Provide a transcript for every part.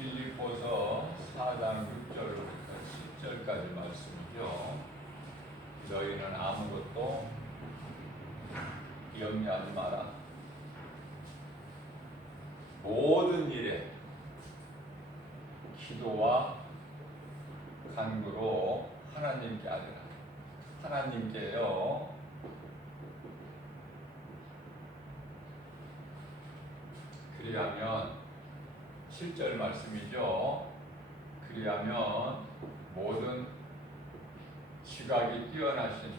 빌립보서 4장 6절부터 10절까지 말씀이죠. 너희는 아무것도 염려하지 마라. 모든 일에 기도와 간구로 하나님께 아뢰라. 하나님께요. 그리하면 7절 말씀이죠. 그리하면 모든 지각이 뛰어나신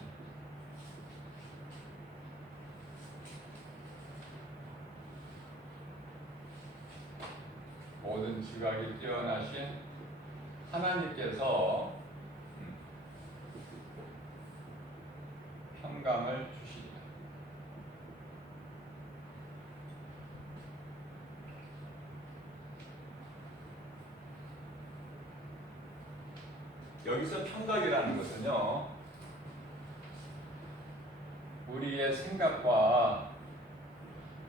하나님께서 평강을 주시리라. 여기서 평강이라는 것은요, 우리의 생각과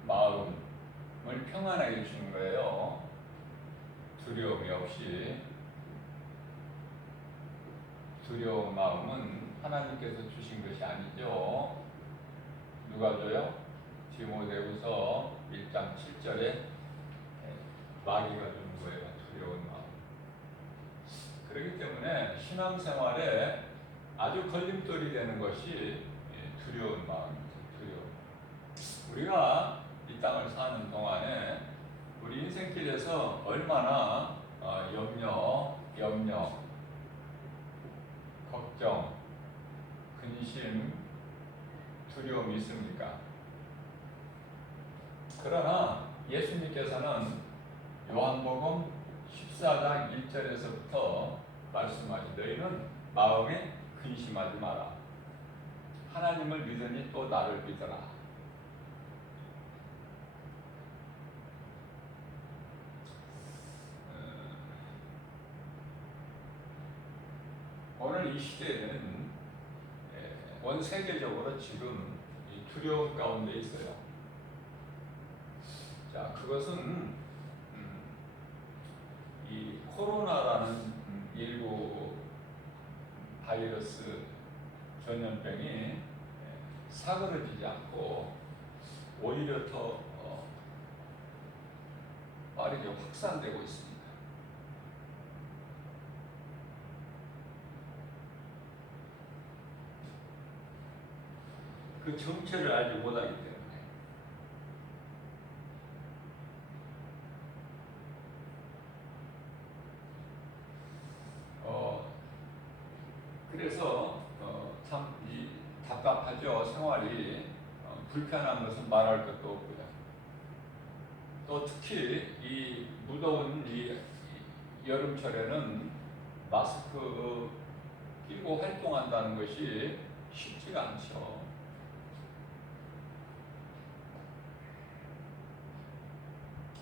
마음을 평안하게 해주는 거예요. 두려움이 없이. 두려운 마음은 하나님께서 주신 것이 아니죠. 누가 줘요? 디모데후서 1장 7절에 마귀가 주는 거예요. 두려운 마음. 그렇기 때문에 신앙생활에 아주 걸림돌이 되는 것이 두려운 마음이죠. 두려움. 우리가 이 땅을 사는 동안에 우리 인생길에서 얼마나 염려, 걱정, 근심, 두려움이 있습니까? 그러나 예수님께서는 요한복음 14장 1절에서부터 말씀하신 너희는 마음에 근심하지 마라. 하나님을 믿으니 또 나를 믿어라. 오늘 이 시대에는 온 세계적으로 지금 이 두려움 가운데 있어요. 자, 그것은 이 코로나라는 19 바이러스 전염병이 사그러지지 않고 오히려 더 빠르게 확산되고 있습니다. 그 정체를 알지 못하기 때문에. 그래서 참 답답하죠. 생활이 불편한 것은 말할 것도 없고요. 또 특히 이 무더운 이 여름철에는 마스크 끼고 활동한다는 것이 쉽지가 않죠.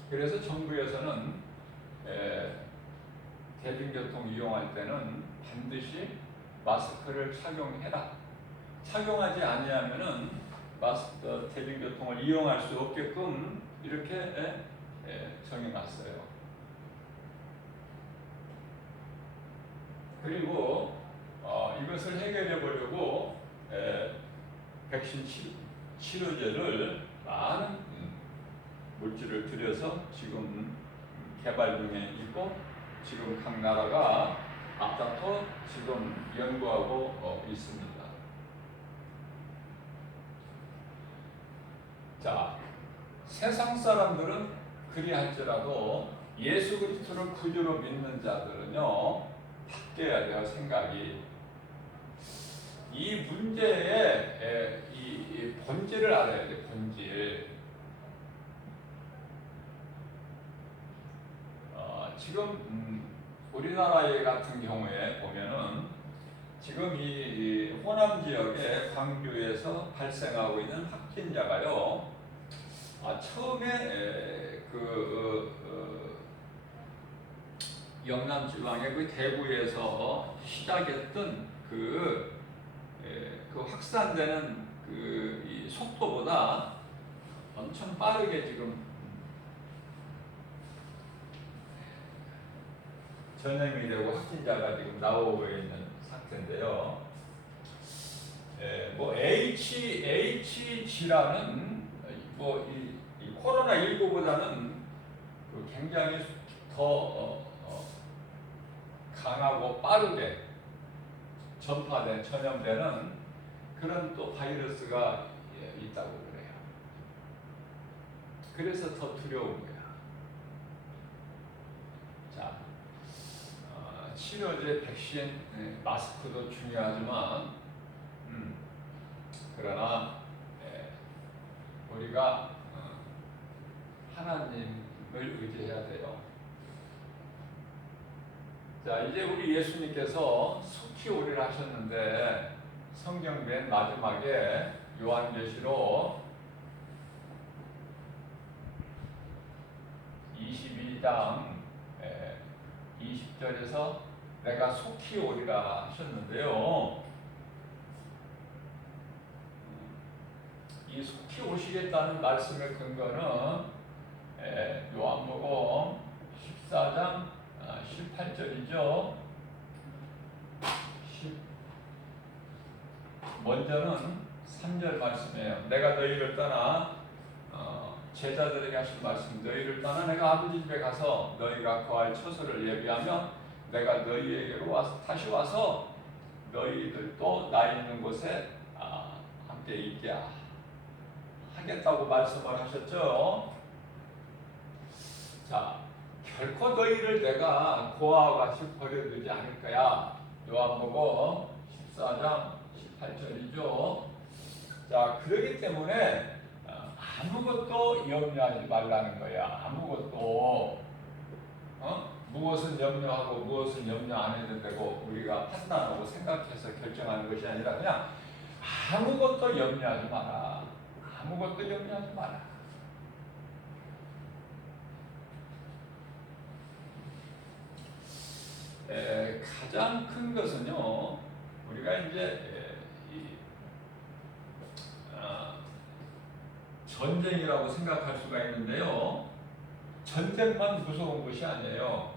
그래서 정부에서는 대중교통 이용할 때는 반드시 마스크를 착용해라. 착용하지 아니하면은 대중교통을 이용할 수 없게끔 이렇게 정해놨어요. 그리고 이것을 해결해 보려고 백신 치료제를 많은 물질을 들여서 지금 개발 중에 있고, 지금 각 나라가 앞다퉈 지금 연구하고 있습니다. 자, 세상 사람들은 그리할지라도 예수 그리스도를 구주로 믿는 자들은요, 바뀌어야 돼요. 생각이. 이 문제의 이 본질을 알아야 돼요. 본질. 지금 우리나라 같은 경우에 보면은 지금 이 호남 지역의 광주에서 발생하고 있는 확진자가요, 처음에 영남 지방의 그 대구에서 시작했던 그 확산되는 이 속도보다 엄청 빠르게 지금 전염이 되고 확진자가 지금 나오고 있는 상태인데요. 뭐 HHG라는 이 코로나 19보다는 굉장히 더 강하고 빠르게 전염되는 그런 또 바이러스가 있다고 그래요. 그래서 더 두려운 거야. 자, 치료제, 백신, 마스크도 중요하지만, 그러나 우리가 하나님을 의지해야 돼요. 자, 이제 우리 예수님께서 속히 오리라 하셨는데 성경 맨 마지막에 요한계시록 22장 20절에서 내가 속히 오리라 하셨는데요. 이 속히 오시겠다는 말씀의 근거는 요한복음 14장 18절이죠. 먼저는 3절 말씀이에요. 내가 너희를 떠나 제자들에게 하신 말씀, 너희를 떠나 내가 아버지 집에 가서 너희가 거할 처소를 예비하며 내가 너희에게로 와서 다시 와서 너희들도 나 있는 곳에 함께 있게 하겠다고 말씀을 하셨죠. 자, 결코 너희를 내가 고아와 같이 버려두지 않을 거야. 요한복음 14장 18절이죠. 자, 그렇기 때문에 아무것도 염려하지 말라는 거야. 아무것도. 무엇은 염려하고 무엇은 염려 안 해도 되고 우리가 판단하고 생각해서 결정하는 것이 아니라 그냥 아무것도 염려하지 마라. 아무것도 염려하지 마라. 가장 큰 것은요, 우리가 이제 전쟁이라고 생각할 수가 있는데요. 전쟁만 무서운 것이 아니에요.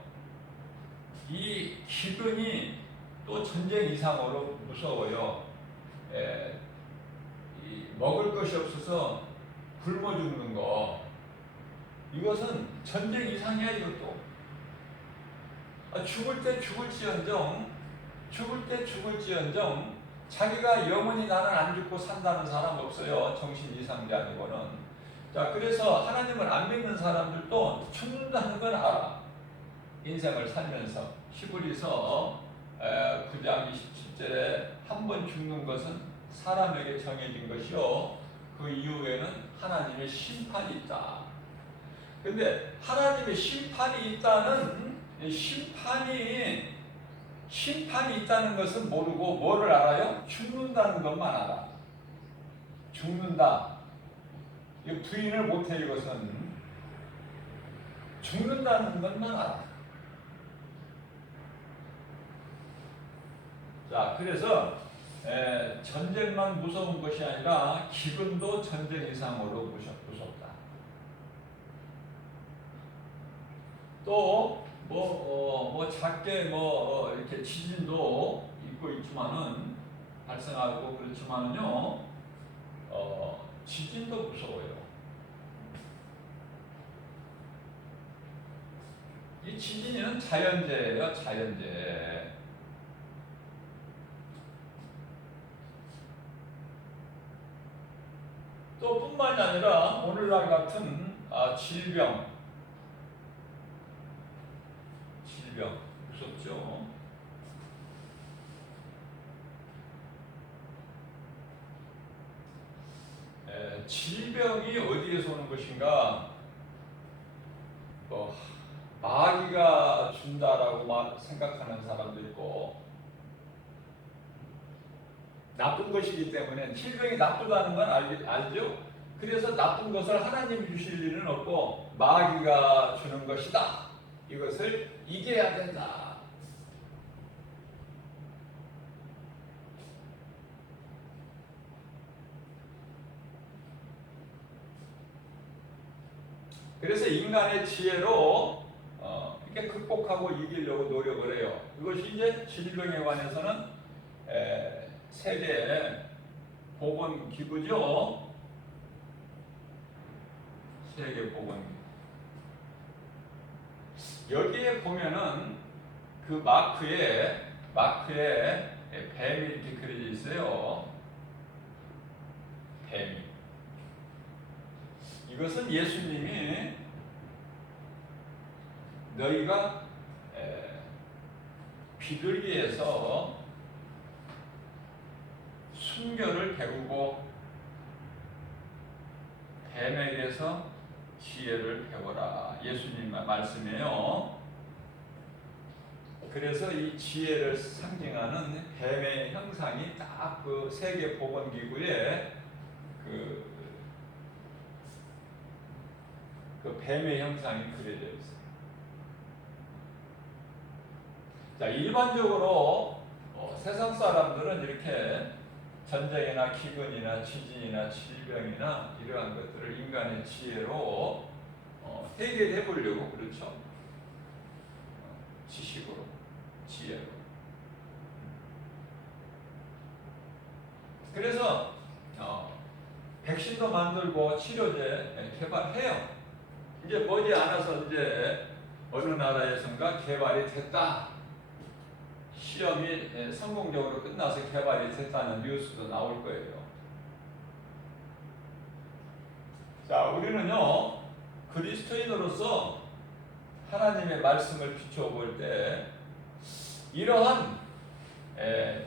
이 기근이 또 전쟁 이상으로 무서워요. 먹을 것이 없어서 굶어 죽는 거. 이것은 전쟁 이상이야, 이것도. 죽을 때 죽을지언정 자기가 영원히 나는 안 죽고 산다는 사람 없어요. 정신 이상자 아니고는. 자, 그래서 하나님을 안 믿는 사람들도 죽는다는 걸 알아. 인생을 살면서. 히브리서 9장 27절에 한 번 죽는 것은 사람에게 정해진 것이요 그 이후에는 하나님의 심판이 있다. 근데 하나님의 심판이 있다는 심판이 있다는 것은 모르고 뭐를 알아요? 죽는다는 것만 알아. 죽는다. 이 부인을 못해. 이것은 죽는다는 것만 알아. 자, 그래서 전쟁만 무서운 것이 아니라 기근도 전쟁 이상으로 무섭다. 또 작게 이렇게 지진도 있지만은 발생하고 그렇지만은요, 지진도 무서워요. 이 지진은 자연재해예요, 자연재해. 또 뿐만이 아니라 오늘날 같은 질병 무섭죠. 질병이 어디에서 오는 것인가? 마귀가 준다라고 생각하는 사람도 있고, 나쁜 것이기 때문에 질병이 나쁘다는 건 알죠? 그래서 나쁜 것을 하나님이 주실 일은 없고 마귀가 주는 것이다. 이것을 이겨야 된다. 그래서 인간의 지혜로 이렇게 극복하고 이기려고 노력을 해요. 이것이 이제 질병에 관해서는 세계 보건기구죠. 세계 보건기구. 여기에 보면은 그 마크에 뱀이 이렇게 그려져 있어요. 뱀이. 이것은 예수님이 너희가 비둘기에서 순결을 배우고 뱀에게서 지혜를 배워라. 예수님 말씀이에요. 그래서 이 지혜를 상징하는 뱀의 형상이 딱 그 세계 보건기구에 그 뱀의 형상이 그려져 있어요. 자, 일반적으로 세상 사람들은 이렇게 전쟁이나 기근이나 지진이나 질병이나 이러한 것들을 인간의 지혜로 해결해 보려고 그렇죠. 지식으로, 지혜로. 그래서 백신도 만들고 치료제 개발해요. 이제 머지않아서 이제 어느 나라에선가 개발이 됐다. 시험이 성공적으로 끝나서 개발이 됐다는 뉴스도 나올 거예요. 자, 우리는요, 그리스도인으로서 하나님의 말씀을 비춰볼 때 이러한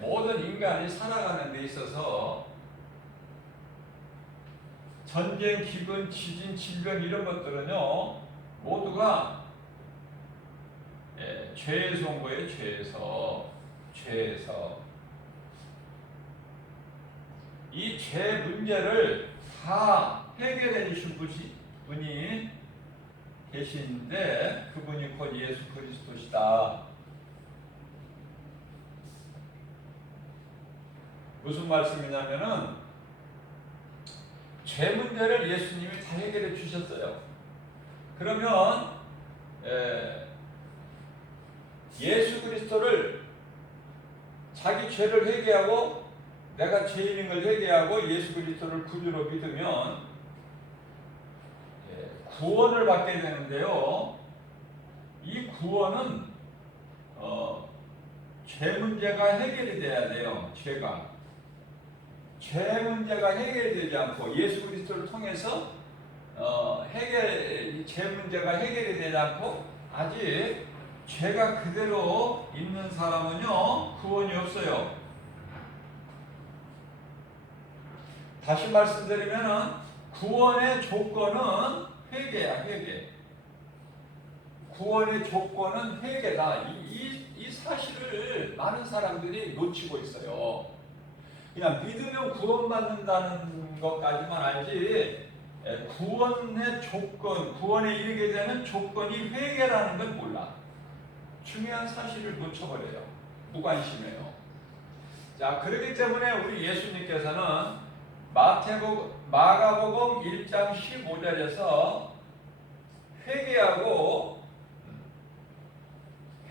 모든 인간이 살아가는 데 있어서 전쟁, 기근, 지진, 질병 이런 것들은요 모두가 죄에서 온 거예요. 죄에서 이 죄 문제를 다 해결해 주신 분이 계신데 그분이 곧 예수 그리스도시다. 무슨 말씀이냐면은 죄 문제를 예수님이 다 해결해 주셨어요. 그러면 예수 그리스도를 자기 죄를 회개하고 내가 죄인인 걸 회개하고 예수 그리스도를 구주로 믿으면 구원을 받게 되는데요. 이 구원은 죄 문제가 해결이 돼야 돼요. 죄 문제가 해결되지 않고 예수 그리스도를 통해서 죄 문제가 해결이 되지 않고 아직 죄가 그대로 있는 사람은요 구원이 없어요. 다시 말씀드리면은 구원의 조건은 회개야, 회개. 구원의 조건은 회개다. 이 사실을 많은 사람들이 놓치고 있어요. 그냥 믿으면 구원받는다는 것까지만 알지 구원의 조건, 구원에 이르게 되는 조건이 회개라는 건 몰라. 중요한 사실을 놓쳐버려요. 무관심해요. 자, 그렇기 때문에 우리 예수님께서는 마가복음 1장 15절에서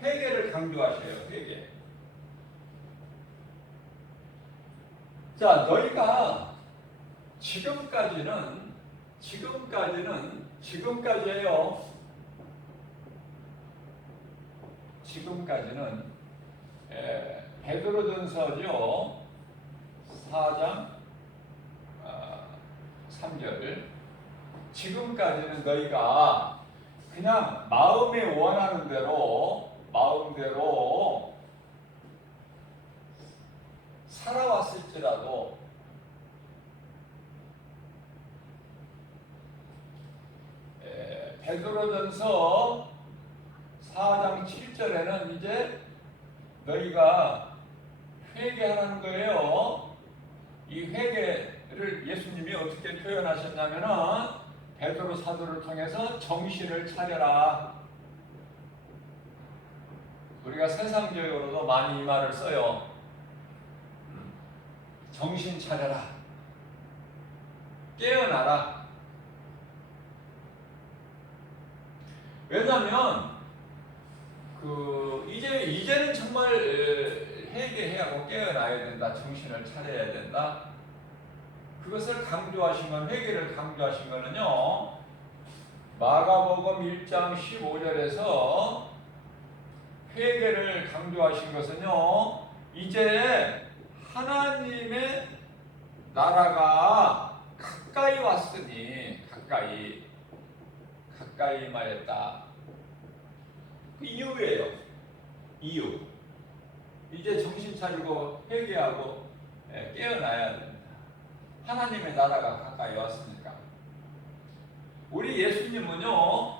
회개를 강조하셔요. 회개. 자, 너희가 지금까지예요. 지금까지는 베드로전서죠. 4장 3절. 지금까지는 너희가 그냥 마음에 원하는 대로 마음대로 살아왔을지라도 베드로전서 4장 7절에는 이제 너희가 회개하라는 거예요. 이 회개를 예수님이 어떻게 표현하셨냐면은 베드로 사도를 통해서 정신을 차려라. 우리가 세상적으로도 많이 이 말을 써요. 정신 차려라. 깨어나라. 왜냐하면 이제는 정말 회개해야 하고 깨어나야 된다. 정신을 차려야 된다. 그것을 강조하신 건, 회개를 강조하신 거는요, 마가복음 1장 15절에서 회개를 강조하신 것은요, 이제 하나님의 나라가 가까이 왔으니, 가까이 임하였다. 그 이유예요. 이유. 이제 정신 차리고 회개하고 깨어나야 됩니다. 하나님의 나라가 가까이 왔으니까. 우리 예수님은요,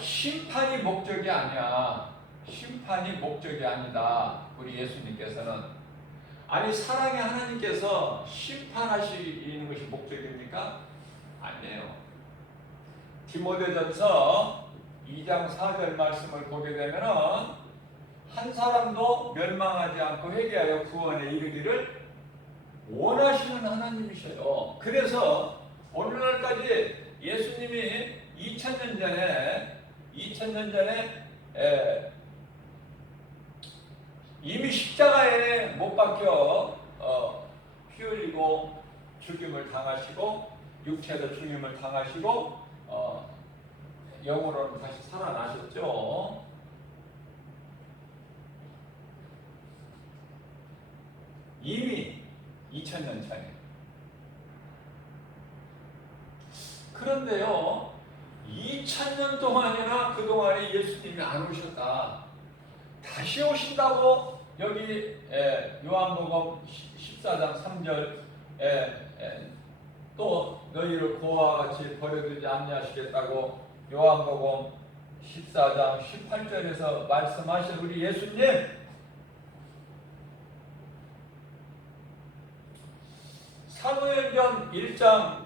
심판이 목적이 아니야. 심판이 목적이 아니다. 우리 예수님께서는. 아니, 사랑의 하나님께서 심판하시는 것이 목적입니까? 아니에요. 디모데전서 2장 4절 말씀을 보게 되면은, 한 사람도 멸망하지 않고 회개하여 구원에 이르기를 원하시는 하나님이셔요. 그래서 오늘날까지 예수님이 2000년 전에 이미 십자가에 못 박혀 피 흘리고 죽임을 당하시고, 육체로 죽임을 당하시고 영으로는 다시 살아나셨죠. 이미 2000년 전에. 그런데요, 2000년 동안이나 그동안에 예수님이 안 오셨다. 다시 오신다고 여기 요한복음 14장 3절 또 너희를 고아와 같이 버려두지 아니하시겠다고 요한복음 14장 18절에서 말씀하신 우리 예수님, 사도행전 1장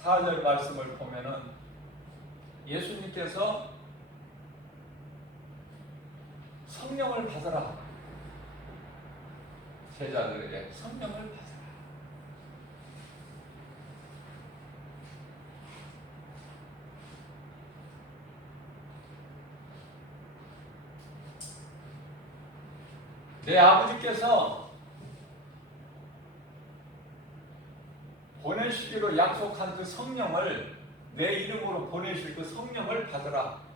4절 말씀을 보면은 예수님께서 성령을 받아라. 제자들에게 성령을 받아라. 내 아버지께서 보내시기로 약속한 그 성령을, 내 이름으로 보내실 그 성령을 받으라.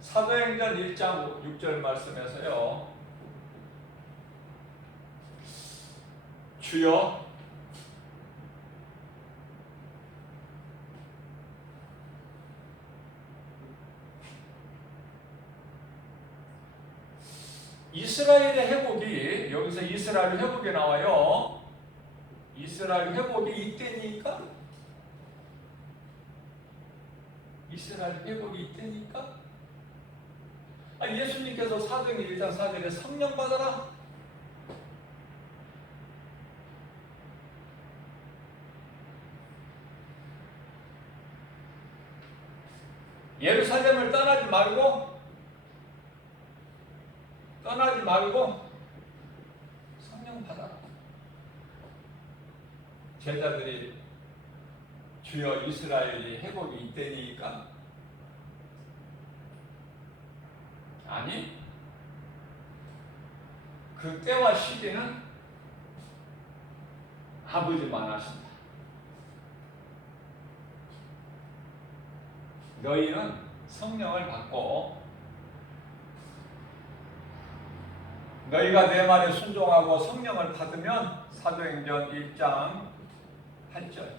사도행전 1장 6절 말씀에서요, 주여 이스라엘의 회복이, 여기서 이스라엘 회복이 나와요. 이스라엘 회복이 이때니까? 이스라엘 회복이 이때니까? 예수님께서 사도행전 1장 4절에 성령 받아라. 예루살렘을 떠나지 말고 성령 받아라. 제자들이 주여 이스라엘이 회복이 이때니까? 아니, 그 때와 시기는 아버지만 아신다. 너희는 성령을 받고 너희가 내 말에 순종하고 성령을 받으면, 사도행전 1장 8절,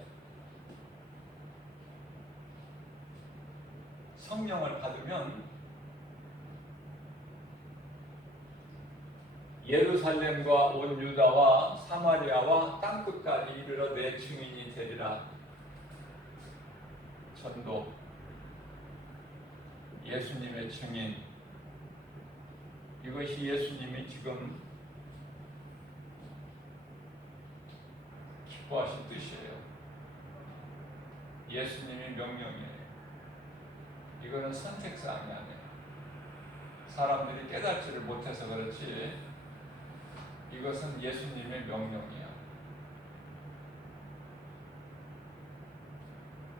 성령을 받으면 예루살렘과 온 유다와 사마리아와 땅끝까지 이르러 내 증인이 되리라. 전도, 예수님의 증인, 이것이 예수님이 지금 기뻐하신 뜻이에요. 예수님의 명령이에요. 이거는 선택사항이 아니에요. 사람들이 깨닫지를 못해서 그렇지 이것은 예수님의 명령이야.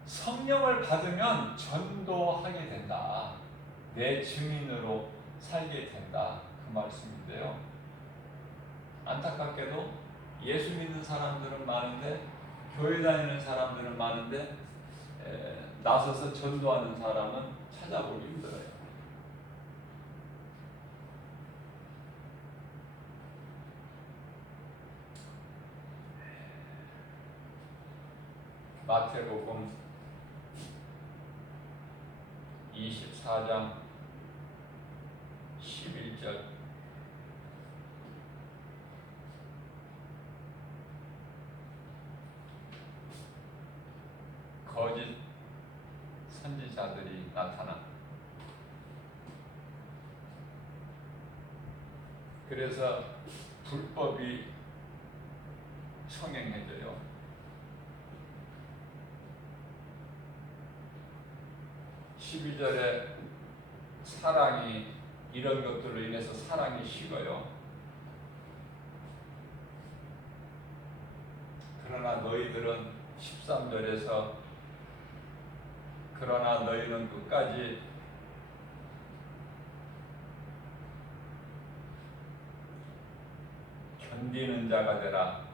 성령을 받으면 전도하게 된다. 내 증인으로 살게 된다. 그 말씀인데요. 안타깝게도 예수 믿는 사람들은 많은데 교회 다니는 사람들은 많은데 나서서 전도하는 사람은 찾아보기 힘들어요. 마태복음 24장 11절 거짓 선지자들이 나타나. 그래서 불법이 성행해져요. (12절에) 사랑이 이런 것들로 인해서 사랑이 식어요. 그러나 너희들은 13절에서 그러나 너희는 끝까지 견디는 자가 되라.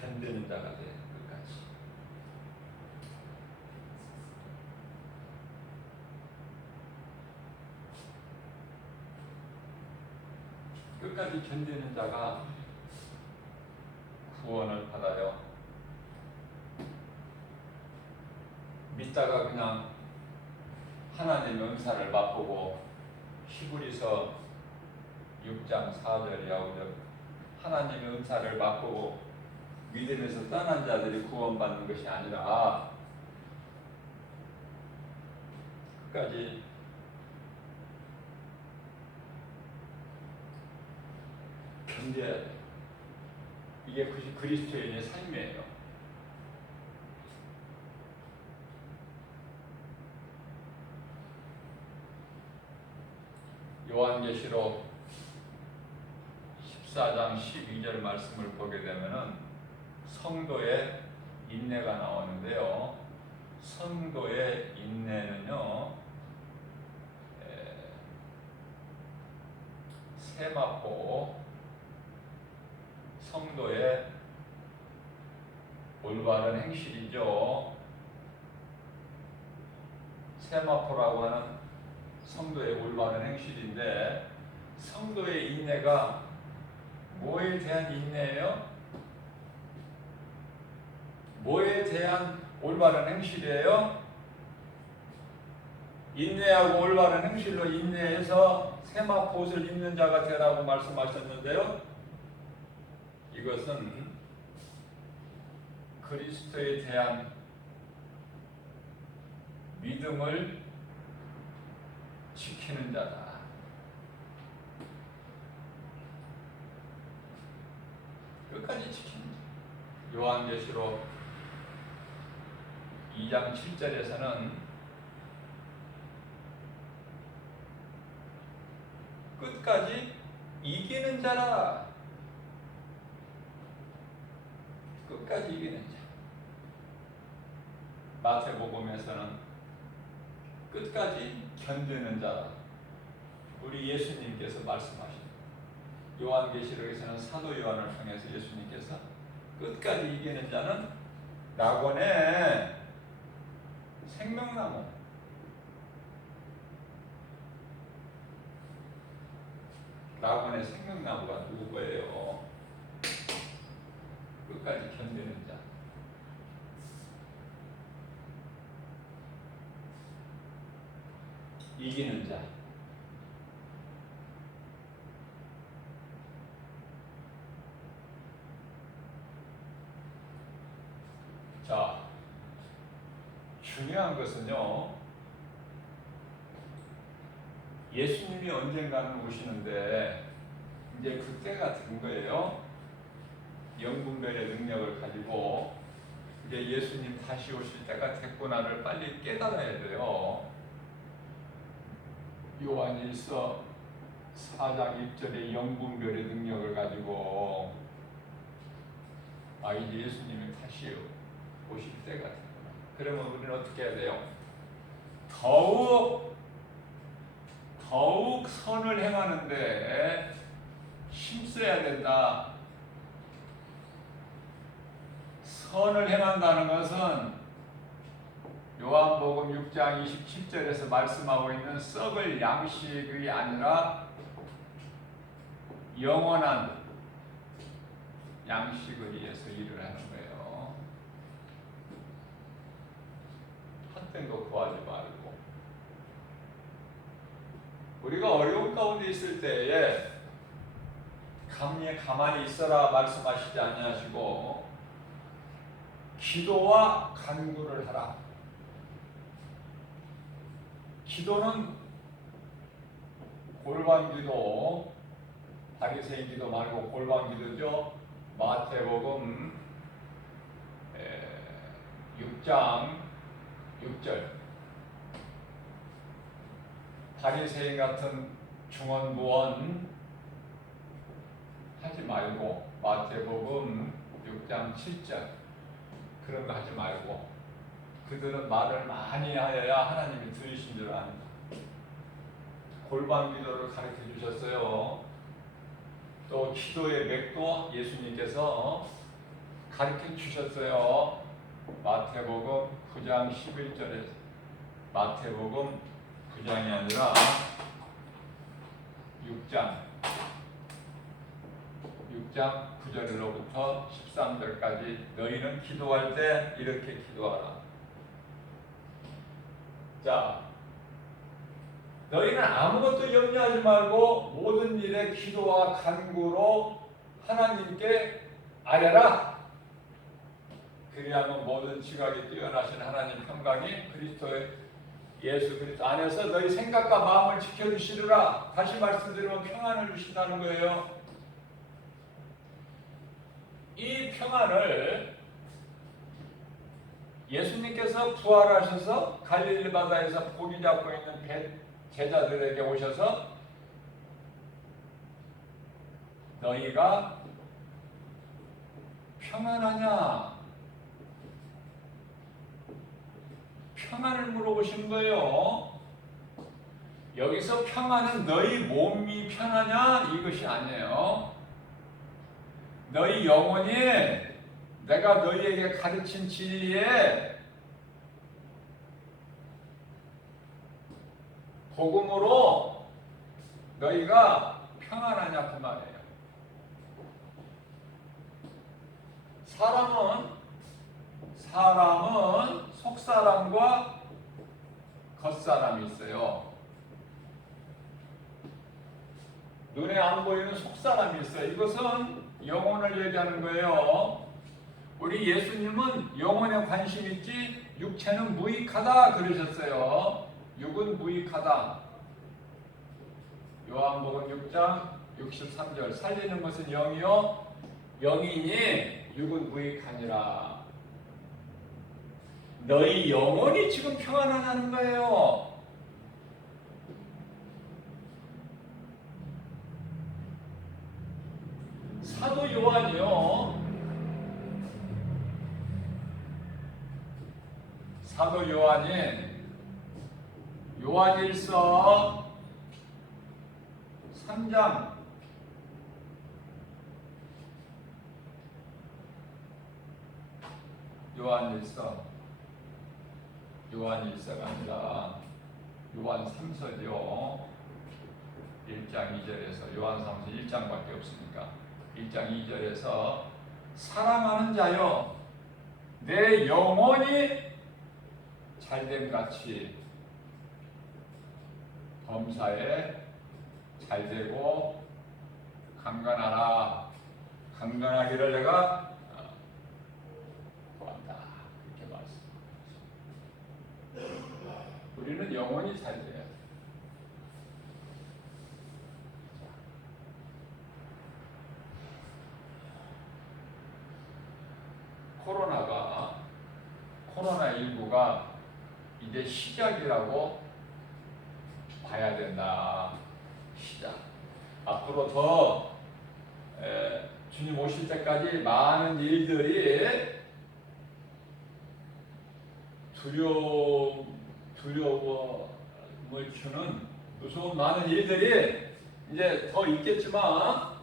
견디는 자가 돼. 끝까지. 끝까지 견디는 자가 구원을 받아요. 믿다가 그냥 하나님의 은사를 맛보고 히브리서 6장 4절 이하고 하나님의 은사를 맛보고 믿음에서 떠난 자들이 구원받는 것이 아니라 끝까지 견뎌야 돼. 이게 그리스도인의 삶이에요. 요한계시록 14장 12절 말씀을 보게 되면은 성도의 인내가 나오는데요. 성도의 인내는요, 세마포 성도의 올바른 행실이죠. 세마포라고 하는 성도의 올바른 행실인데, 성도의 인내가 뭐에 대한 인내예요? 뭐에 대한 올바른 행실이에요? 인내하고 올바른 행실로 인내해서 세마포옷을 입는 자가 되라고 말씀하셨는데요. 이것은 그리스도에 대한 믿음을 지키는 자다. 끝까지 지키는 자. 요한계시록 2장 7절에서는 끝까지 이기는 자라. 끝까지 이기는 자. 마태복음에서는 끝까지 견디는 자라. 우리 예수님께서 말씀하신 요한계시록에서는 사도 요한을 통해서 예수님께서 끝까지 이기는 자는 낙원의 생명나무, 낙원의 생명나무가 누구예요? 끝까지 견디는 자. 이기는 자. 자, 중요한 것은요, 예수님이 언젠가는 오시는데 이제 그때가 된 거예요. 영분별의 능력을 가지고 이게 예수님 다시 오실 때가 됐구나를 빨리 깨달아야 돼요. 요한일서 4장 1절의 영분별의 능력을 가지고 이제 예수님이 다시 오실 때가 됐구나. 그러면 우리는 어떻게 해야 돼요? 더욱 선을 행하는데 힘써야 된다. 선을 행한다는 것은 요한복음 6장 27절에서 말씀하고 있는 썩을 양식이 아니라 영원한 양식을 위해서 일을 하는 거예요. 헛된 거 구하지 말고. 우리가 어려운 가운데 있을 때에 가만히 있어라 말씀하시지 아니하시고 기도와 간구를 하라. 기도는 골방기도, 바리새인 기도 말고 골방기도죠. 마태복음 6장 6절. 바리새인 같은 중언부언 하지 말고, 마태복음 6장 7절. 그런 거 하지 말고, 그들은 말을 많이 하여야 하나님이 들으신 줄 아는 골방 기도를 가르쳐 주셨어요. 또 기도의 맥도 예수님께서 가르쳐 주셨어요. 마태복음 9장 11절에, 마태복음 9장이 아니라 6장 9절로부터 13절까지 너희는 기도할 때 이렇게 기도하라. 자, 너희는 아무것도 염려하지 말고 모든 일에 기도와 간구로 하나님께 아뢰라. 그리하면 모든 지각이 뛰어나신 하나님 평강이 그리스도의 예수 그리스도 안에서 너희 생각과 마음을 지켜주시리라. 다시 말씀드리면 평안을 주신다는 거예요. 이 평안을 예수님께서 부활하셔서 갈릴리 바다에서 고기 잡고 있는 제자들에게 오셔서 너희가 평안하냐? 평안을 물어보신 거예요. 여기서 평안은 너희 몸이 편하냐? 이것이 아니에요. 너희 영혼이 내가 너희에게 가르친 진리에 복음으로 너희가 평안하냐 그 말이에요. 사람은 속사람과 겉사람이 있어요. 눈에 안 보이는 속사람이 있어요. 이것은 영혼을 얘기하는 거예요. 우리 예수님은 영혼에 관심 있지 육체는 무익하다 그러셨어요. 육은 무익하다. 요한복음 6장 63절 살리는 것은 영이요 영이니 육은 무익하니라. 너희 영혼이 지금 평안하다는 거예요. 사도 요한이요. 사도 요한이 요한일서 3장 요한일서가 아니라 요한 3서죠. 1장 2절에서 요한 3서 1장밖에 없으니까 1장 2절에서 사랑하는 자여 내 영혼이 잘됨같이 범사에 잘되고 강건하라. 강건하기를 내가 구한다. 그렇게 말씀합니다. 우리는 영혼이 잘돼야 돼. 코로나가 코로나19가 이제 시작이라고 봐야 된다. 시작. 앞으로 더 주님 오실 때까지 많은 일들이 두려움을 주는 무서운 많은 일들이 이제 더 있겠지만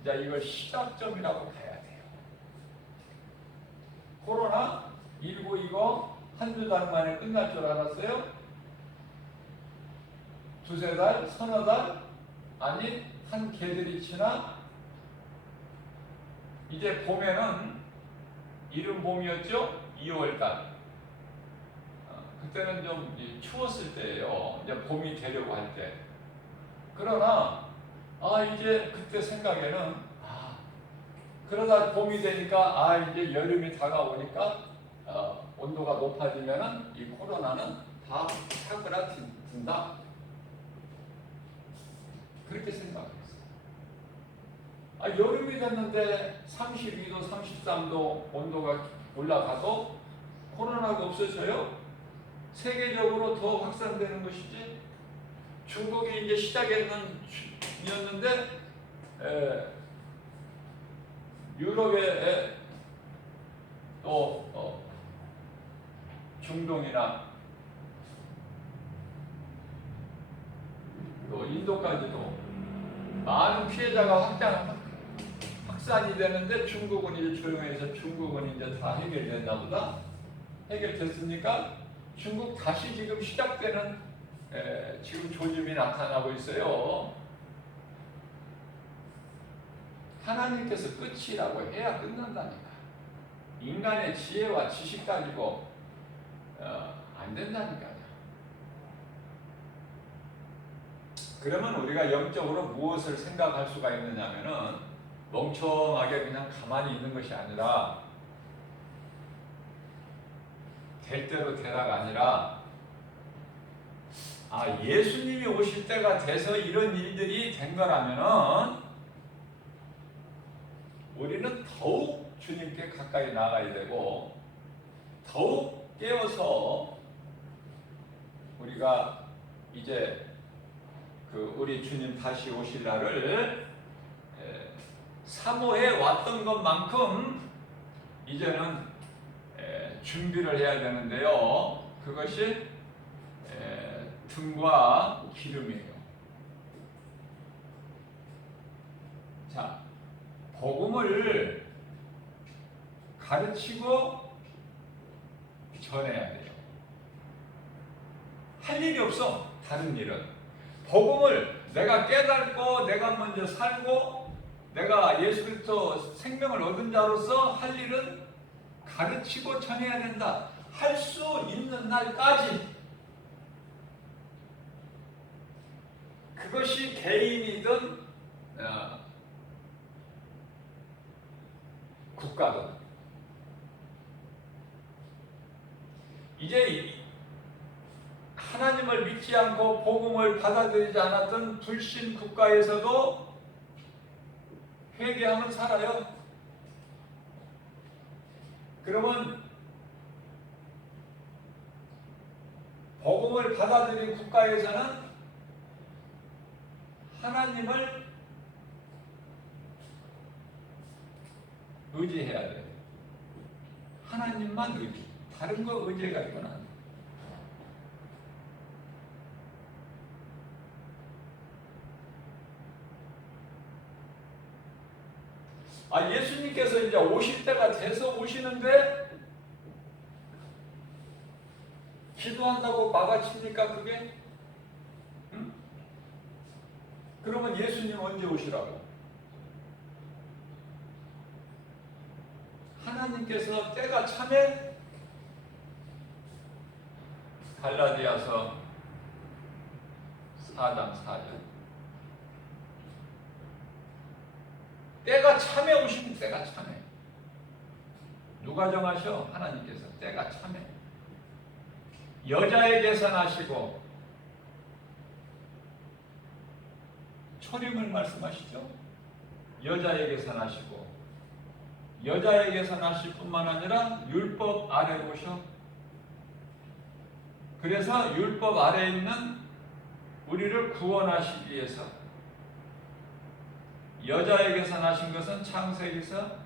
이제 이걸 시작점이라고 봐야 돼요. 코로나19 이거 한두 달 만에 끝날 줄 알았어요? 두세 달? 서너 달? 아니 한 개들이 지나 이제 봄에는 이른 봄이었죠? 2월달. 그때는 좀 추웠을 때예요. 이제 봄이 되려고 할 때. 그러나 이제 그때 생각에는 그러다 봄이 되니까 이제 여름이 다가오니까 온도가 높아지면은 이 코로나는 다 사그라든다. 그렇게 생각했어요. 여름이 됐는데 32도, 33도 온도가 올라가도 코로나가 없어져요? 세계적으로 더 확산되는 것이지. 중국이 이제 시작이었는데 유럽에 또 중동이나 또 인도까지도 많은 피해자가 확산이 되는데 중국은 이제 조용해서 중국은 이제 다 해결됐나 보다. 해결됐으니까 중국 다시 지금 시작되는 지금 조짐이 나타나고 있어요. 하나님께서 끝이라고 해야 끝난다니까. 인간의 지혜와 지식 가지고 안 된다니까요. 그러면 우리가 영적으로 무엇을 생각할 수가 있느냐면은 멍청하게 그냥 가만히 있는 것이 아니라 될 대로 되라가 아니라 예수님이 오실 때가 돼서 이런 일들이 된 거라면은 우리는 더욱 주님께 가까이 나가야 되고 더욱 깨어서 우리가 이제 우리 주님 다시 오실 날을 사모해 왔던 것만큼 이제는 준비를 해야 되는데요. 그것이 등과 기름이에요. 자, 복음을 가르치고 전해야 돼요. 할 일이 없어. 다른 일은. 복음을 내가 깨닫고 내가 먼저 살고 내가 예수 그리스도 생명을 얻은 자로서 할 일은 가르치고 전해야 된다. 할 수 있는 날까지. 그것이 개인이든 국가든. 이제 하나님을 믿지 않고 복음을 받아들이지 않았던 불신 국가에서도 회개하면 살아요. 그러면 복음을 받아들인 국가에서는 하나님을 의지해야 돼요. 하나님만 의지. 다른 거 의지가 있거나 안 돼. 예수님께서 이제 오실 때가 돼서 오시는데 기도한다고 막아칩니까 그게? 응? 그러면 예수님 언제 오시라고? 하나님께서 때가 차면 갈라디아서 4장 4절 때가 참에 오시면 때가 참에. 누가 정하셔? 하나님께서. 때가 참에. 여자의 계산하시고 초림을 말씀하시죠. 여자의 계산하시고 여자의 계산하실 뿐만 아니라 율법 아래 오셔 그래서 율법 아래에 있는 우리를 구원하시기 위해서 여자에게서 나신 것은 창세기서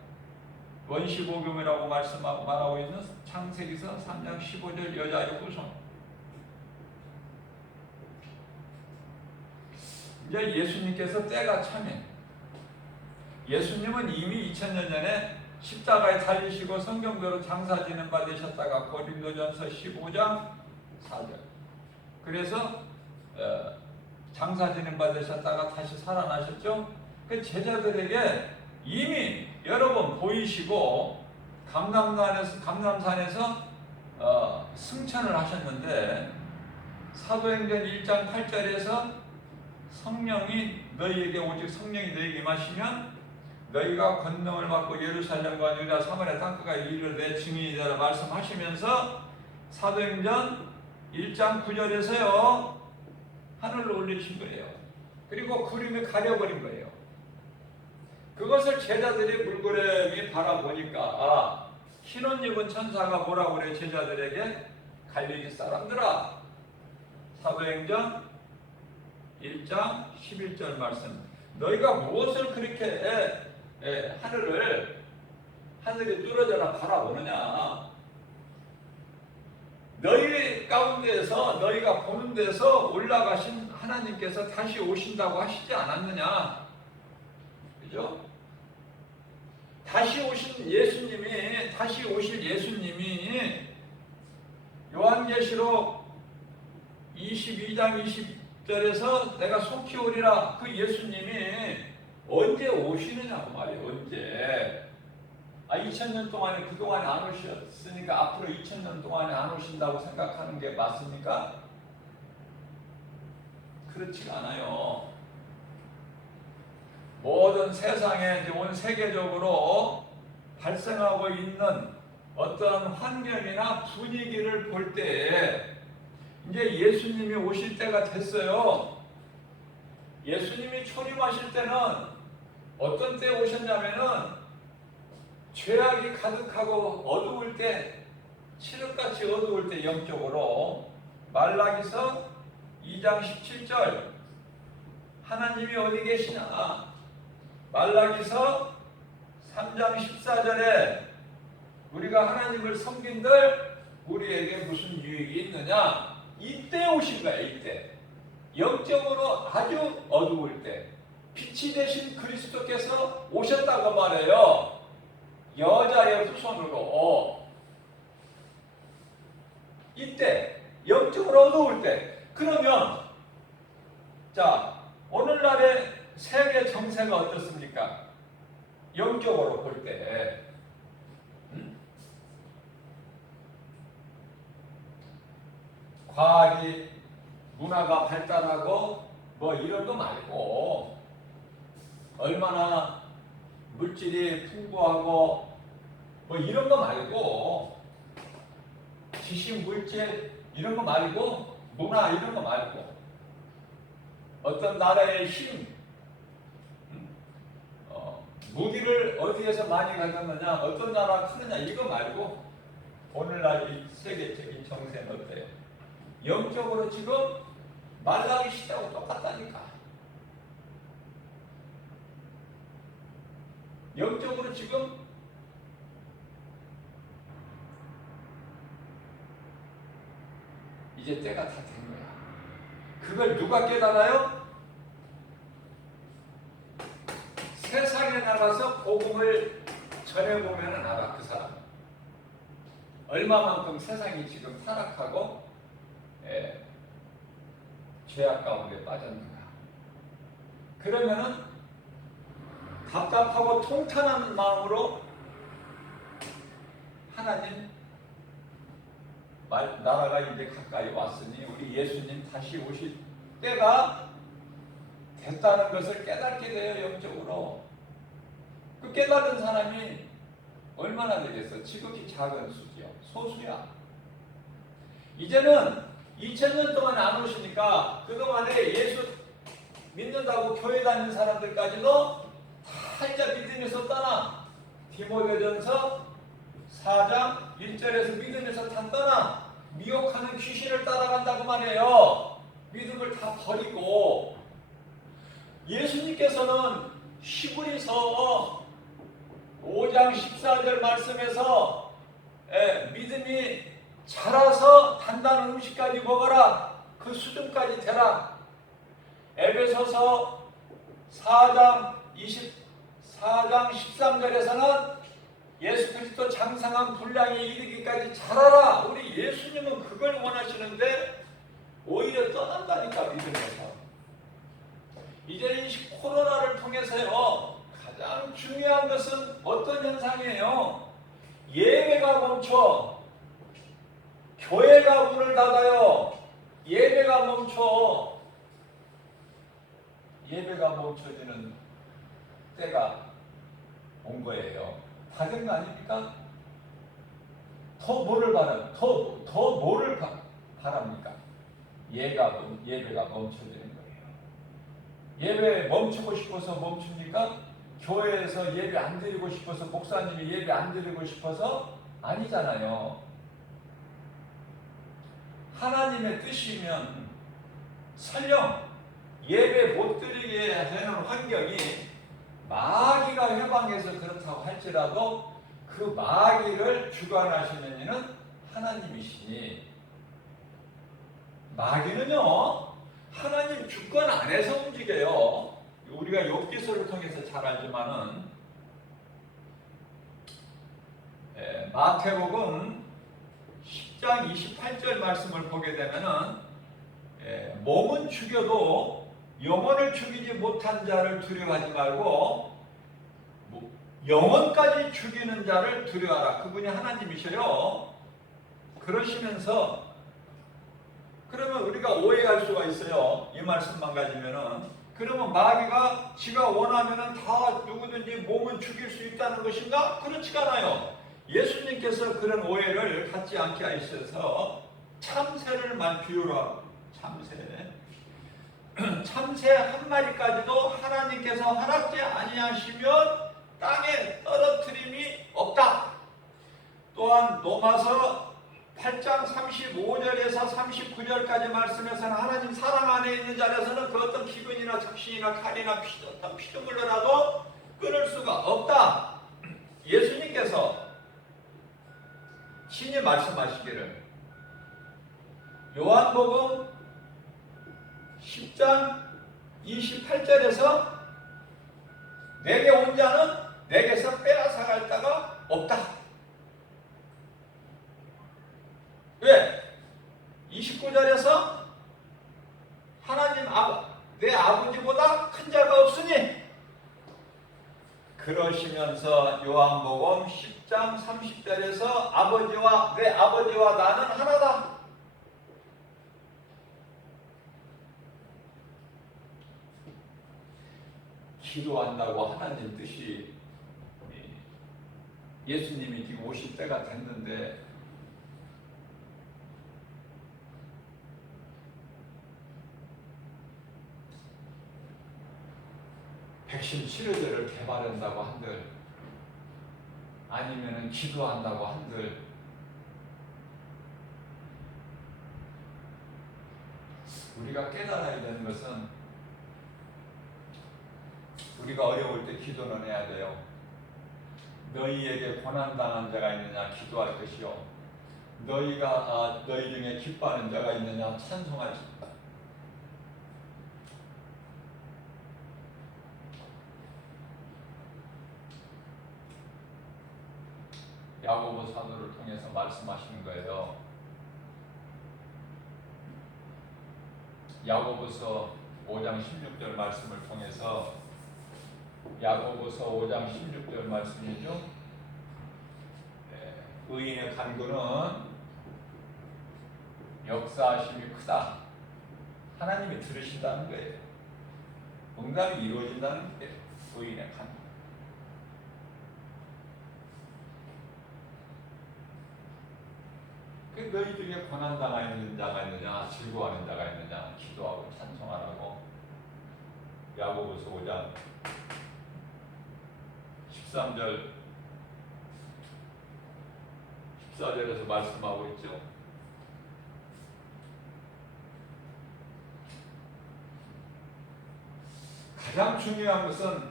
원시복음이라고 말하고 있는 창세기서 3장 15절 여자의 후손. 이제 예수님께서 때가 차면, 예수님은 이미 2000년 전에 십자가에 달리시고 성경대로 장사지는 바 되셨다가 고린도전서 15장 4절. 그래서 장사지는 바 되셨다가 다시 살아나셨죠. 그 제자들에게 이미 여러 번 보이시고 감남산에서 승천을 하셨는데, 사도행전 1장 8절에서 성령이 너희에게 오직 성령이 너희에게 임하시면 너희가 권능을 받고 예루살렘과 유다 사마리아 땅끝까지 이르러 내 증인이 되라 말씀하시면서 사도행전 1장 9절에서요 하늘로 올리신 거예요. 그리고 구름이 가려버린 거예요. 그것을 제자들이 물끄러미 바라보니까 흰옷 입은 천사가 뭐라고 그래? 제자들에게 갈릴리 사람들아, 사도행전 1장 11절 말씀, 너희가 무엇을 그렇게 하늘이 뚫어져라 바라보느냐? 너희 가운데에서 너희가 보는 데서 올라가신 하나님께서 다시 오신다고 하시지 않았느냐? 그죠? 다시 오실 예수님이 요한계시록 22장 20절에서 내가 속히 오리라, 그 예수님이 언제 오시느냐고 말이에요. 언제? 2000년 동안에 그동안에 안 오셨으니까 앞으로 2000년 동안에 안 오신다고 생각하는 게 맞습니까? 그렇지가 않아요. 모든 세상에 온 세계적으로 발생하고 있는 어떤 환경이나 분위기를 볼 때 이제 예수님이 오실 때가 됐어요. 예수님이 초림하실 때는 어떤 때 오셨냐면은 죄악이 가득하고 어두울 때, 칠흑같이 어두울 때, 영적으로 말라기서 2장 17절 하나님이 어디 계시냐? 말라기서 3장 14절에 우리가 하나님을 섬긴들 우리에게 무슨 유익이 있느냐? 이때 오신 거야. 이때 영적으로 아주 어두울 때 빛이 되신 그리스도께서 오셨다고 말해요. 여자의 후손으로. 이때 영적으로 어두울 때. 그러면 자, 오늘날의 세계 정세가 어떻습니까? 영적으로 볼 때 과학이, 문화가 발달하고 뭐 이런 거 말고 얼마나 물질이 풍부하고 뭐 이런 거 말고, 지식, 물질 이런 거 말고, 문화 이런 거 말고, 어떤 나라의 힘, 무기를 어디에서 많이 가졌느냐, 어떤 나라가 크느냐 이거 말고 오늘날 이 세계적인 정세는 어때요? 영적으로 지금 말라기 시대하고 똑같다니까. 영적으로 지금 이제 때가 다 된 거야. 그걸 누가 깨달아요? 세상에 나가서 복음을 전해보면 알아. 그 사람 얼마만큼 세상이 지금 타락하고 죄악 가운데 빠졌는가. 그러면은 답답하고 통탄한 마음으로 하나님 나라가 이제 가까이 왔으니 우리 예수님 다시 오실 때가 됐다는 것을 깨닫게 돼요. 영적으로. 그 깨달은 사람이 얼마나 되겠어? 지극히 작은 수지요. 소수야. 이제는 2000년 동안 안 오시니까 그동안에 예수 믿는다고 교회 다니는 사람들까지도 다 이제 믿음에서 떠나. 디모데전서 4장 1절에서 믿음에서 다 떠나. 유혹하는 귀신을 따라간다고 말해요. 믿음을 다 버리고. 예수님께서는 히브리서 5장 14절 말씀에서 믿음이 자라서 단단한 음식까지 먹어라. 그 수준까지 되라. 에베소서 4장 13절에서는 예수 그리스도 장성한 분량에 이르기까지 자라라. 우리 예수님은 그걸 원하시는데 오히려 떠난다니까, 믿음에서. 이제 이 코로나를 통해서요, 가장 중요한 것은 어떤 현상이에요? 예배가 멈춰. 교회가 문을 닫아요. 예배가 멈춰. 예배가 멈춰지는 때가 온 거예요. 다 된 거 아닙니까? 더 뭐를 바랍니까? 더 뭐를 바랍니까? 예배가 멈춰지는 거예요. 예배 멈추고 싶어서 멈춥니까? 교회에서 예배 안 드리고 싶어서, 목사님이 예배 안 드리고 싶어서? 아니잖아요. 하나님의 뜻이면 설령 예배 못 드리게 하는 환경이 마귀가 해방해서 그렇다고 할지라도 그 마귀를 주관하시는 이는 하나님이시니, 마귀는요 하나님 주권 안에서 움직여요. 우리가 욥기서를 통해서 잘 알지만은 마태복음 10장 28절 말씀을 보게 되면은 몸은 죽여도 영혼을 죽이지 못한 자를 두려워하지 말고 영혼까지 죽이는 자를 두려워하라. 그분이 하나님이셔요. 그러시면서, 그러면 우리가 오해할 수가 있어요. 이 말씀만 가지면은, 그러면 마귀가 지가 원하면은 다 누구든지 몸은 죽일 수 있다는 것인가? 그렇지가 않아요. 예수님께서 그런 오해를 갖지 않게 하셔서 참새를 비유로 하고, 참새 한 마리까지도 하나님께서 허락지 아니하시면 땅에 떨어뜨림이 없다. 또한 로마서 8장 35절에서 39절까지 말씀에서는 하나님 사랑 안에 있는 자라서는 그 어떤 기근이나 적신이나 칼이나 피조물로라도 끊을 수가 없다. 예수님께서 신이 말씀하시기를, 요한복음 10장 28절에서 내게 온 자는 내게서 빼앗아갈 자가 없다. 왜? 29절에서 하나님 내 아버지보다 큰 자가 없으니, 그러시면서 요한복음 10장 30절에서 내 아버지와 나는 하나다. 기도한다고 하나님 뜻이, 예수님이 지금 오실 때가 됐는데 백신 치료제를 개발한다고 한들, 아니면은 기도한다고 한들, 우리가 깨달아야 되는 것은, 우리가 어려울 때 기도는 해야 돼요. 너희에게 고난당한 자가 있느냐 기도할 것이요, 너희 중에 기뻐하는 자가 있느냐 찬송하지. 야고보 사도를 통해서 말씀하시는 거예요. 야고보서 5장 16절 말씀을 통해서, 야고보서 5장 16절 말씀이죠. 의인의 간구는 역사하심이 크다. 하나님이 들으신다는 거예요. 응답이 이루어진다는 게 의인의 간구. 너희 중에 고난당하는 자가 있느냐, 즐거워하는 자가 있느냐, 기도하고 찬송하라고. 야고보서 5장 13절 14절에서 말씀하고 있죠. 가장 중요한 것은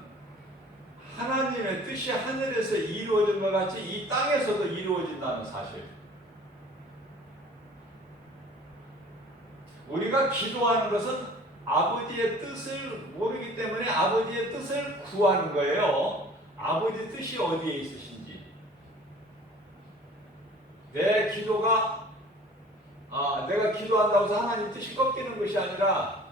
하나님의 뜻이 하늘에서 이루어진 것 같이 이 땅에서도 이루어진다는 사실. 우리가 기도하는 것은 아버지의 뜻을 모르기 때문에 아버지의 뜻을 구하는 거예요. 아버지 뜻이 어디에 있으신지. 내 기도가 내가 기도한다고 해서 하나님 뜻이 꺾이는 것이 아니라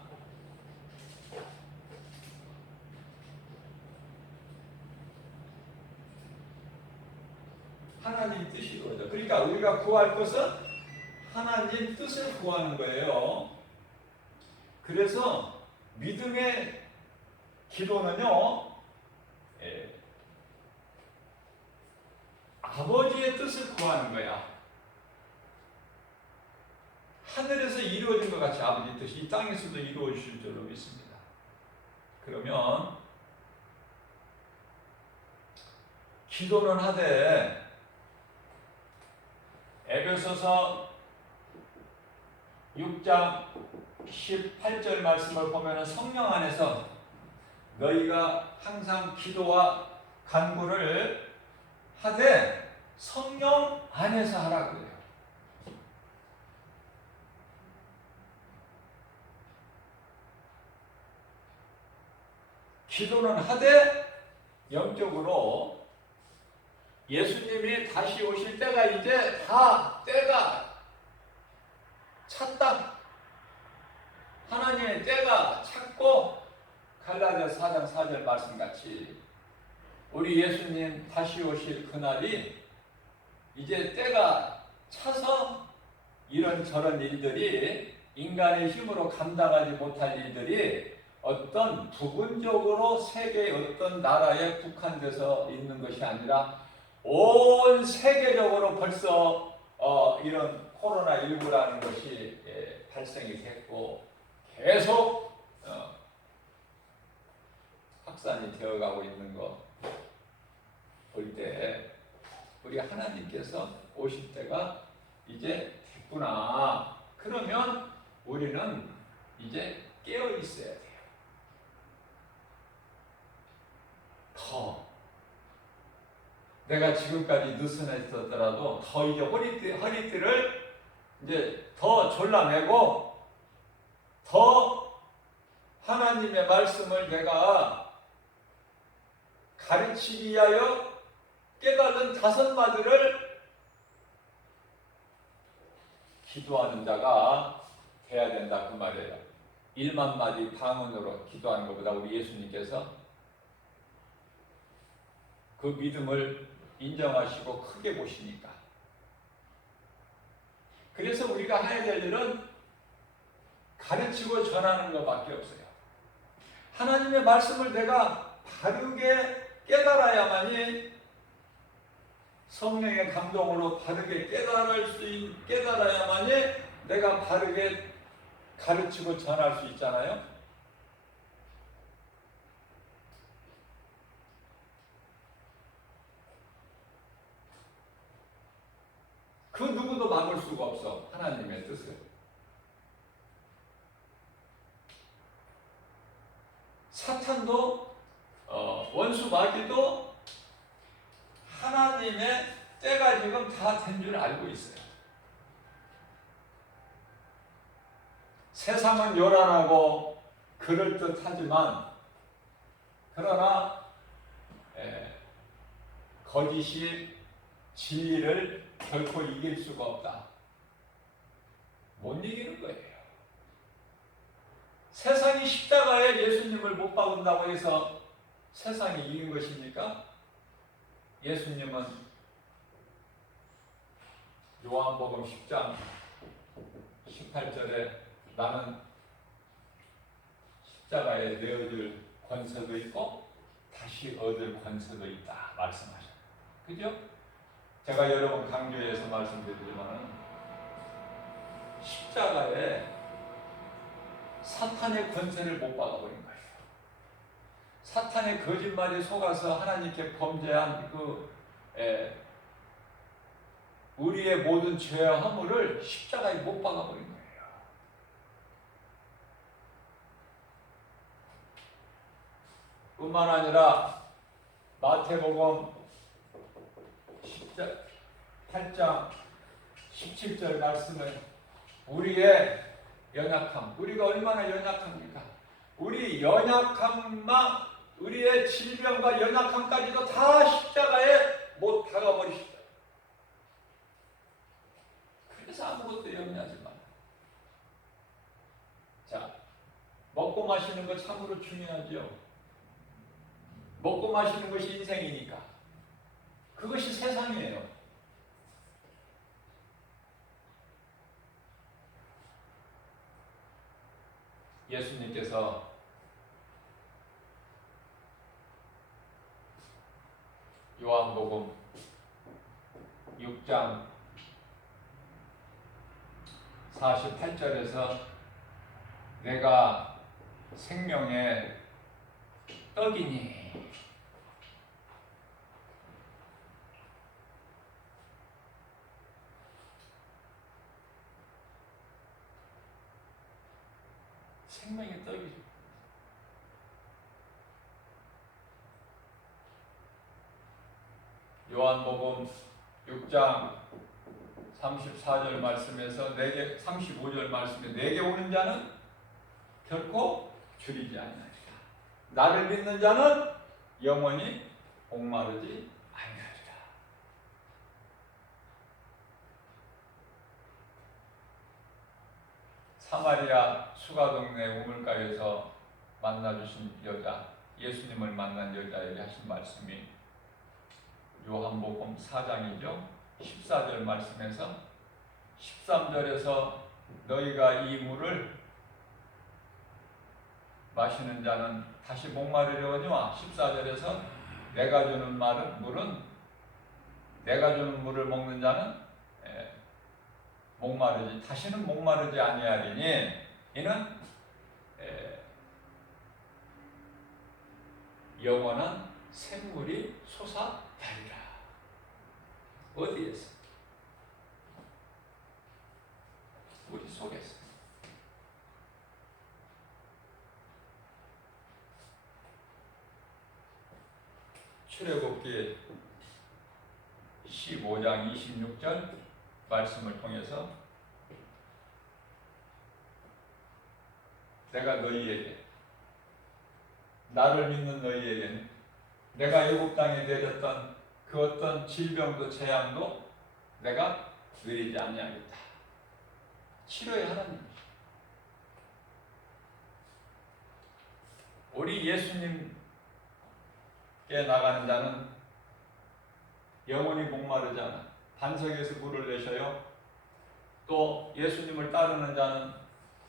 하나님 뜻이 이루어져. 그러니까 우리가 구할 것은 하나님 뜻을 구하는 거예요. 그래서 믿음의 기도는요, 아버지의 뜻을 구하는 거야. 하늘에서 이루어진 것 같이 아버지 뜻이 이 땅에서도 이루어질 줄로 믿습니다. 그러면 기도는 하되 에베소서 6장 18절 말씀을 보면 성령 안에서 너희가 항상 기도와 간구를 하되 성령 안에서 하라고 해요. 기도는 하되 영적으로 예수님이 다시 오실 때가 이제 다 때가 찼다. 하나님의 때가 찼고 갈라디아서 4장 4절 말씀같이 우리 예수님 다시 오실 그날이 이제 때가 차서 이런저런 일들이 인간의 힘으로 감당하지 못할 일들이 어떤 부분적으로 세계의 어떤 나라에 국한돼서 있는 것이 아니라 온 세계적으로 벌써 이런 코로나19라는 것이 발생이 됐고 계속 확산이 되어가고 있는 거 볼 때 우리 하나님께서 오실 때가 이제 됐구나. 그러면 우리는 이제 깨어 있어야 돼요. 내가 지금까지 느슨했었더라도 더 이제 허리띠를 이제 더 졸라매고 더 하나님의 말씀을 내가 가르치기 위하여 깨달은 5마디를 기도하는 자가 돼야 된다 그 말이에요. 1만 마디 방언으로 기도하는 것보다 우리 예수님께서 그 믿음을 인정하시고 크게 보시니까. 그래서 우리가 해야 될 일은 가르치고 전하는 것밖에 없어요. 하나님의 말씀을 내가 바르게 깨달아야만이 성령의 감동으로 바르게 깨달아야만이 내가 바르게 가르치고 전할 수 있잖아요. 그 누구도 막을 수가 없어. 하나님의 뜻을. 사탄도 원수 마귀도 하나님의 때가 지금 다 된 줄 알고 있어요. 세상은 요란하고 그럴듯하지만 그러나 거짓이 진리를 결코 이길 수가 없다. 못 이기는 거예요. 세상이 십자가에 예수님을 못 박은다고 해서 세상이 이긴 것입니까? 예수님은 요한복음 10장 18절에 나는 십자가에 내어줄 권세도 있고 다시 얻을 권세도 있다 말씀하셨어요. 그죠? 제가 여러 번 강조해서 말씀드리지만 십자가에 사탄의 권세를 못 박아버린 거예요. 사탄의 거짓말에 속아서 하나님께 범죄한 우리의 모든 죄와 허물을 십자가에 못 박아버린 거예요. 뿐만 아니라 마태복음 8장 17절 말씀은 우리의 연약함, 우리가 얼마나 연약합니까? 우리 연약함만, 우리의 질병과 연약함까지도 다 십자가에 못 박아버리시다. 그래서 아무것도 염려하지 마라. 자, 먹고 마시는 거 참으로 중요하죠. 먹고 마시는 것이 인생이니까. 그것이 세상이에요. 예수님께서 요한복음 6장 48절에서 내가 생명의 떡이니 생명의 떡이죠. 요한복음 6장 34절 말씀에서 35절 말씀에 내게 오는 자는 결코 줄이지 아니하리라. 나를 믿는 자는 영원히 목마르지 아니하리라. 사마리아 수가동네 우물가에서 만나주신 여자, 예수님을 만난 여자에게 하신 말씀이 요한복음 4장이죠. 14절 말씀에서 13절에서 너희가 이 물을 마시는 자는 다시 목마르려거니와 14절에서 내가 주는 물은 내가 주는 물을 먹는 자는 목마르지 다시는 목마르지 아니하리니 이는 영원한 샘물이 솟아나리라. 어디에서? 우리 속에서. 출애굽기 15장 26절 말씀을 통해서 내가 너희에게, 나를 믿는 너희에게는 내가 애굽 땅에 내렸던 그 어떤 질병도 재앙도 내가 누리지 아니하겠다. 치료의 하나님. 우리 예수님께 나가는 자는 영원히 목마르지 않아. 반석에서 물을 내셔요. 또 예수님을 따르는 자는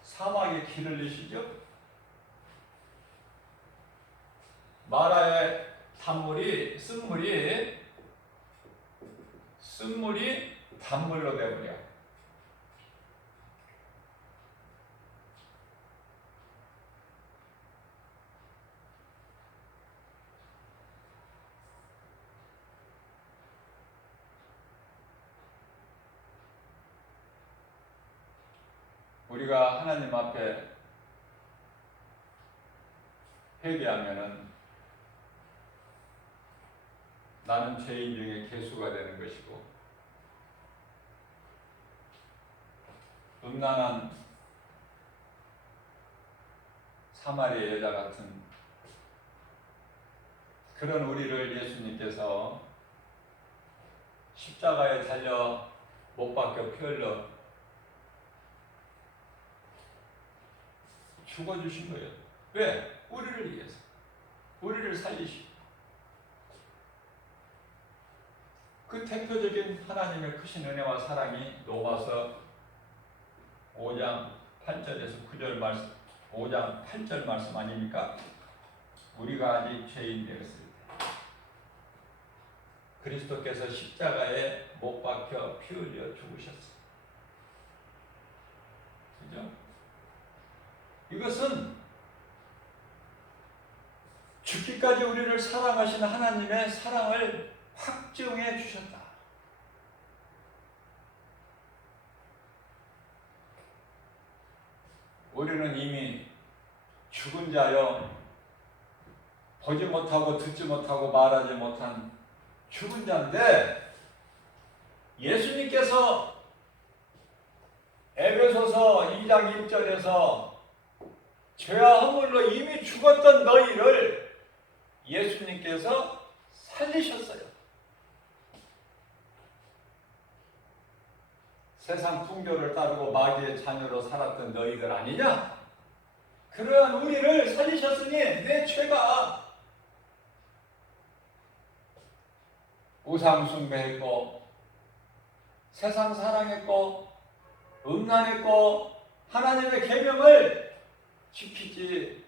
사막에 길을 내시죠. 마라의 쓴물이 단물로 되버려. 우리가 하나님 앞에 회개하면은 나는 죄인 중에 괴수가 되는 것이고, 음란한 사마리아 여자 같은 그런 우리를 예수님께서 십자가에 달려 못 박혀 피 흘려 죽어주신 거예요. 왜? 우리를 위해서. 우리를 살리시고. 그 대표적인 하나님의 크신 은혜와 사랑이 로마서 5장 8절에서 9절 말씀, 5장 8절 말씀 아닙니까? 우리가 아직 죄인 되었을 때 그리스도께서 십자가에 못 박혀 피 흘려 죽으셨어요. 그죠? 이것은 죽기까지 우리를 사랑하시는 하나님의 사랑을 확증해 주셨다. 우리는 이미 죽은 자여 보지 못하고 듣지 못하고 말하지 못한 죽은 자인데 예수님께서 에베소서 2장 1절에서 죄와 허물로 이미 죽었던 너희를 예수님께서 살리셨어요. 세상 풍조를 따르고 마귀의 자녀로 살았던 너희들 아니냐? 그러한 우리를 살리셨으니 내 죄가 우상 숭배했고 세상 사랑했고 음란했고 하나님의 계명을 지키지